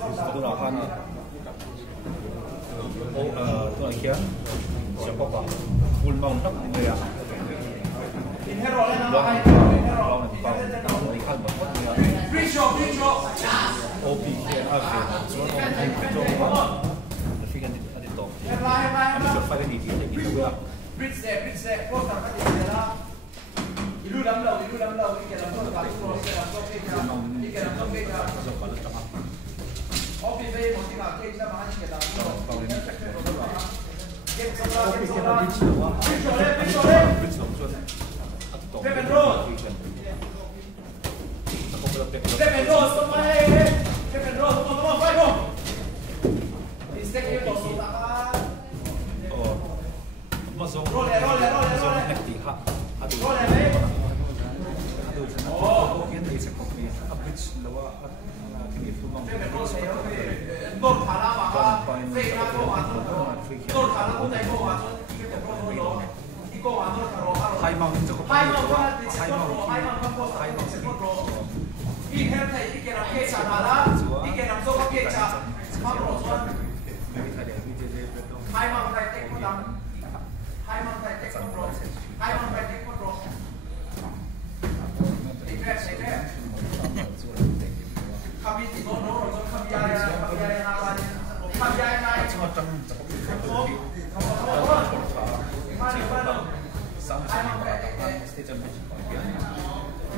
tôi là fan tôi là kia sẽ có quả buôn mong tóc người à lo làm bao người khác mà mất người OP kia à về cho nó phiกันอันนี้ตรงอันนี้จะไฟกันดีที่จะกินด้วยBridge there, close down that is there. Ilu lam lau, ike lam lau, kali cross, ike lam lau keja. Opi bay mo tinga keja ma ike lam lau. Get sola. Pepper road. Pepper road, toma, vai go. Este que yo sola. Rolle. Nekti ha. Rolle. Oh, yang dari sekolah upgrade lawa kini fulmang. Nor thala ma free na ko ma. Nor thala ko dai ko ma. Iko ma nor tharo ma. Hai mang joko. Hai mang ko ko. I her thai ike na ke cha mala. Ike na so ke cha. Ma ro so. Hai mang thai tek ko dam. Hai mang thai tek ko ro. Hai mang thai tek ko ro. Kami tidak nol, kami ada naik. Macam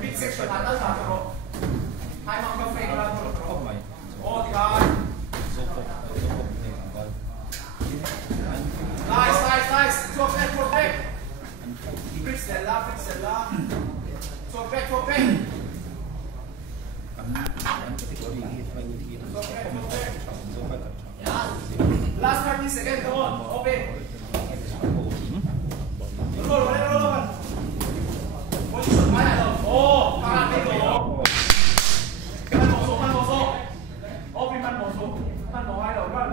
Big section ada satu. Hai mang kafe lah. Oh tiga. Nice. Protect. Fix lah. Protect. Last 30 seconds, come on, open. Roll. Position mana? Oh, kanan itu. Man masuk. Open man masuk. Man mau hai đầu, run.